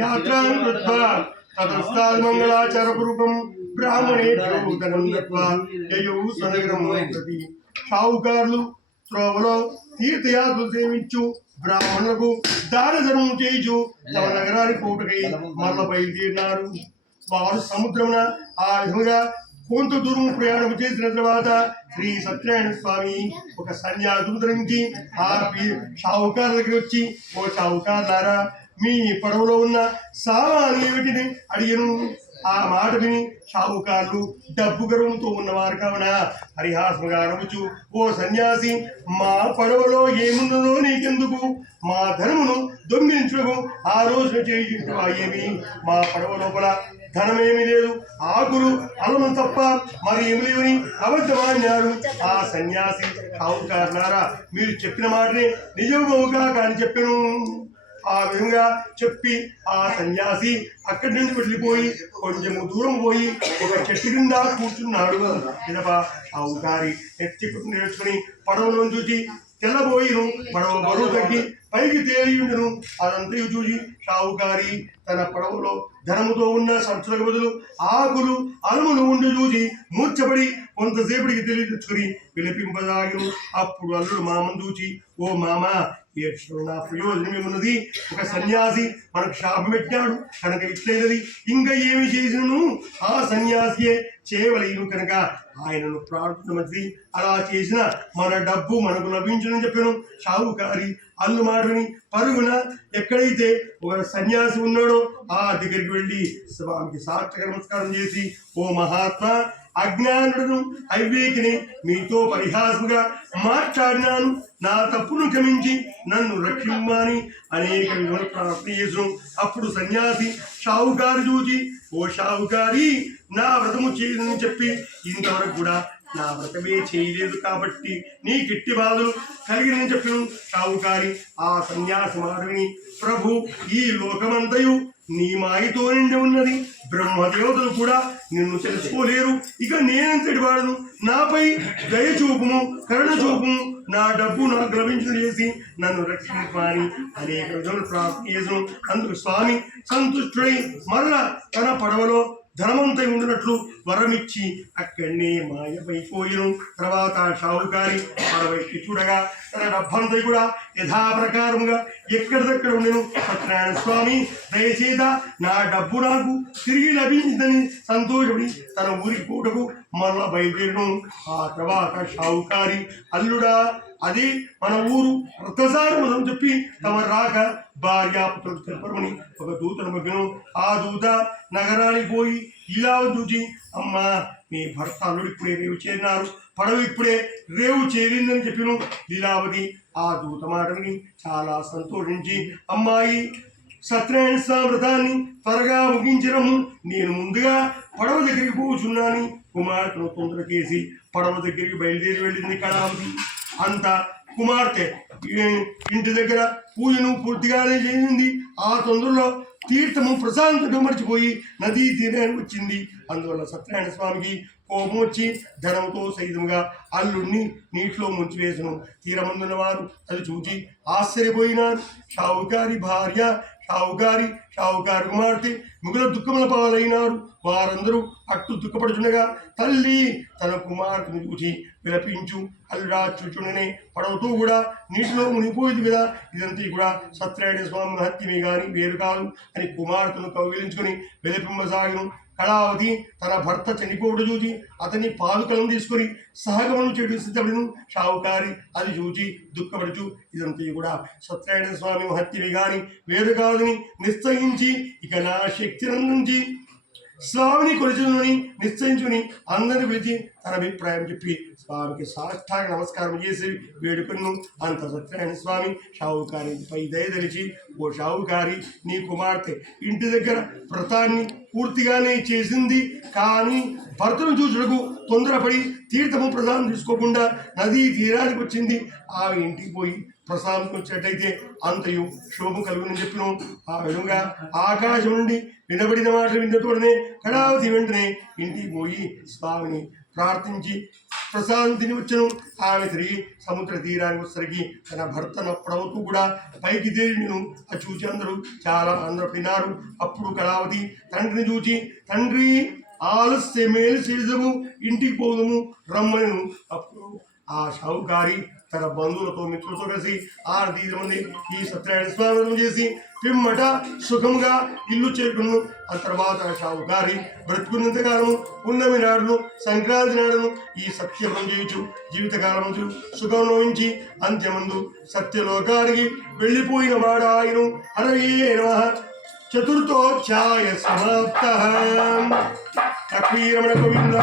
యాత్రాం కృత్వా తదస్తాన్మంగళాచారపూర్వకం బ్రాహ్మణేభ్యో ధనం దత్వా యయౌ స్వనగరం ప్రతి షావుకారులు త్రోవలో తీర్థయాత్రలు సేవించు బ్రాహ్మణులకు దాన ధర్మం చేయించు తమ నగరానికి పూటకై మరల బయలుదేరినారు వారు సముద్రమున ఆ విధముగా కొంత దూరం ప్రయాణం చేసిన తర్వాత శ్రీ సత్యనారాయణ స్వామి ఒక సన్యాసం ధరించి ఆ పి- షావుకారు దగ్గర వచ్చి ఓ షావుకారులారా మీ పడవలో ఉన్న సామాను ఏమిటిని అడిగను? ఆ మాట విని షావుకారులు డబ్బు గర్వంతో ఉన్నవారు కావున హరిహాసముగా అనవచ్చు ఓ సన్యాసి మా పడవలో ఏమున్నదో నీకెందుకు? మా ధనమును దొంగిలించుటకు ఆ రోజున చేయించుటా ఏమి? మా పడవ లోపల ధనమేమీ లేదు ఆకులు అలము తప్ప మరి ఏమి లేవని అబద్ధమాన్నారు ఆ సన్యాసి షావుకారులారా మీరు చెప్పిన మాటని నిజమవుగా కానీ చెప్పాను. ఆ విధంగా చెప్పి ఆ సన్యాసి అక్కడి నుంచి వెళ్ళిపోయి కొంచెము దూరం పోయి ఒక చెట్టు కింద కూర్చున్నాడు. పిదప షావుకారి ఎత్తి నేర్చుకుని పడవలో చూసి తెల్లబోయిను పడవ బరువు తగ్గి పైకి తేలియుండును అదంతా చూసి షావుకారి తన పడవలో ధనముతో ఉన్న సంచులకు బదులు ఆకులు అలుమును ఉండి చూసి మూర్చబడి కొంతసేపటికి తెలియచుకుని విలపింపదాగిను అప్పుడు అల్లుడు మామను చూచి ఓ మామ నా ప్రయోజనం ఏమున్నది? ఒక సన్యాసి మనకు శాపం పెట్టాడు కనుక ఇట్లయినది. ఇంకా ఏమి చేసినను? ఆ సన్యాసియే చేయవలేను కనుక ఆయనను ప్రార్థనమతి అలా చేసిన మన డబ్బు మనకు లభించునని చెప్పాను. షావుకారి అల్లు మాటని పరుగున ఎక్కడైతే ఒక సన్యాసి ఉన్నాడో ఆ దగ్గరికి వెళ్ళి స్వామికి సాక్షక నమస్కారం చేసి ఓ మహాత్మా అజ్ఞానుడును అవివేకిని మీతో పరిహాసముగా మాట్లాడినాను. నా తప్పును క్షమించి నన్ను రక్షిమ్మని అనేక విధులు ప్రార్థన చేసు అప్పుడు సన్యాసి షావుకారు చూచి ఓ షావుకారి నా వ్రతము చేయదని చెప్పి ఇంతవరకు కూడా నా వ్రతమే చేయలేదు కాబట్టి నీ కిట్టి బాధలు కలిగినని చెప్పిన. సావుకారి ఆ సన్యాసి మాధవిని ప్రభు ఈ లోకమంతయు నీ మాయతో నిండి ఉన్నది. బ్రహ్మదేవతలు కూడా నిన్ను తెలుసుకోలేరు. ఇక నేనంతటి వాడను? నాపై దయ చూపుము కరుణ చూపుము. నా డబ్బు నాకు లభించిన చేసి నన్ను రక్షింపని అనేక విధములు ప్రార్థన చేసను. అందుకు స్వామి సంతుష్టుడై మరల తన పడవలో ధనమంతై ఉండినట్లు వరమిచ్చి అక్కడనే మాయమైపోయిను. తర్వాత షావుకారి మరోవైపు చూడగా తన డబ్బంతా కూడా యథాప్రకారముగా ఎక్కడిదక్కడ ఉండను. సత్యనారాయణ స్వామి దయచేత నా డబ్బు నాకు తిరిగి లభించిందని సంతోషపడి తన ఊరికి పూటకు మళ్ళా బయలుదేరను. ఆ తర్వాత షావుకారి అల్లుడా అది మన ఊరు రథసారం అని చెప్పి తమ రాక భార్యాపుత్రులు తెలపమని ఒక దూతను పంపిను. ఆ దూత నగరానికి పోయి ఇలా చూసి అమ్మా మీ భర్త అల్లుడు ఇప్పుడే రేవు చేరినారు. పడవ ఇప్పుడే రేవు చేరిందని చెప్పిను. లీలావతి ఆ దూత మాటని చాలా సంతోషించి అమ్మాయి సత్యనారాయణ స్వామి త్వరగా ముగించడము నేను ముందుగా పడవ దగ్గరికి పోచున్నాను కుమార్తెను తొందరకేసి పడవ దగ్గరికి బయలుదేరి వెళ్ళింది కళావతి. అంత కుమార్తె ఇంటి దగ్గర పూజను పూర్తిగానే చేసింది ఆ తొందరలో తీర్థము ప్రశాంతంగా మర్చిపోయి నదీ తీరానికి వచ్చింది. అందువల్ల సత్యనారాయణ స్వామికి కోపం వచ్చి ధనంతో సైతంగా అల్లుడిని నీటిలో ముంచివేసను. తీరమందున్న వారు అది చూచి ఆశ్చర్యపోయినారు. షావుకారి భార్య షావుకారి షావుకారి కుమార్తె మిగుల దుఃఖముల పాలైనారు. వారందరూ అట్టు దుఃఖపడుచుండగా తల్లి తన కుమార్తెను చూసి విలపించు అల్లుడా చూచుండనే పడవతో కూడా నీటిలో మునిగిపోయింది కదా? ఇదంతా కూడా సత్యనారాయణ స్వామి హత్యమే కానీ వేరు కాదు అని కుమార్తెను కౌగిలించుకొని విలపింపసాగిను. కళావతి తన భర్త చనిపోవడం చూసి అతని పాదుకలను తీసుకుని సహగమనం చేయడం సిద్ధపడిను. షావుకారి అది చూచి దుఃఖపడుచు. ఇదంతా కూడా సత్యనారాయణ స్వామి హత్యవి గాని వేరు కాదని నిశ్చయించి ఇక నా శక్తి నుంచి స్వామిని కొలిచుని నిశ్చయించుని అందరిని పిలిచి తన అభిప్రాయం చెప్పి స్వామికి సాష్టాంగ నమస్కారం చేసి వేడుకను. అంత సత్యనారాయణ స్వామి షావుకారి పై దయదలిచి ఓ షావుకారి నీ కుమార్తె ఇంటి దగ్గర వ్రతాన్ని పూర్తిగానే చేసింది. కానీ భర్తను చూసుటకు తొందరపడి తీర్థము ప్రసాదం తీసుకోకుండా నదీ తీరానికి వచ్చింది. ఆ ఇంటికి పోయి ప్రసాదం వచ్చేటైతే అంతయు శుభము కలుగునని చెప్పిన ఆ విధంగా ఆకాశం నుండి వినబడిన మాటలు విన్న తోడనే వెంటనే ఇంటికి పోయి స్వామిని ప్రార్థించి ప్రశాంతిని వచ్చను ఆమె తిరిగి సముద్ర తీరానికి వచ్చరికి తన భర్తను అప్పుడవుతూ కూడా పైకి తేలిను అది చూసి అందరూ చాలా అందరూ విన్నారు అప్పుడు కళావతి తండ్రిని చూచి తండ్రి ఆలస్యమేలు చేసము ఇంటికి పోదము రమ్మను అప్పుడు ఆ షావుకారి తన బంధువులతో మిత్రులతో కలిసి ఆరు తీరు మంది ఈ సత్యనారాయణ స్వామి చేసి పిమ్మట సుఖంగా ఇల్లు చేరుకును. ఆ తర్వాత షావుకారి బ్రతుకున్నంత కాలము పున్నమి నాడును సంక్రాంతి నాడును ఈ సత్యవ్రతం చేయొచ్చు జీవితకాలం సుఖం నోయించి అంత్యమందు సత్యలోకానికి వెళ్ళిపోయిన వాడాయను. హరయే నమః. చతుర్థోధ్యాయ సమాప్త. లక్ష్మీరమణ గోవింద.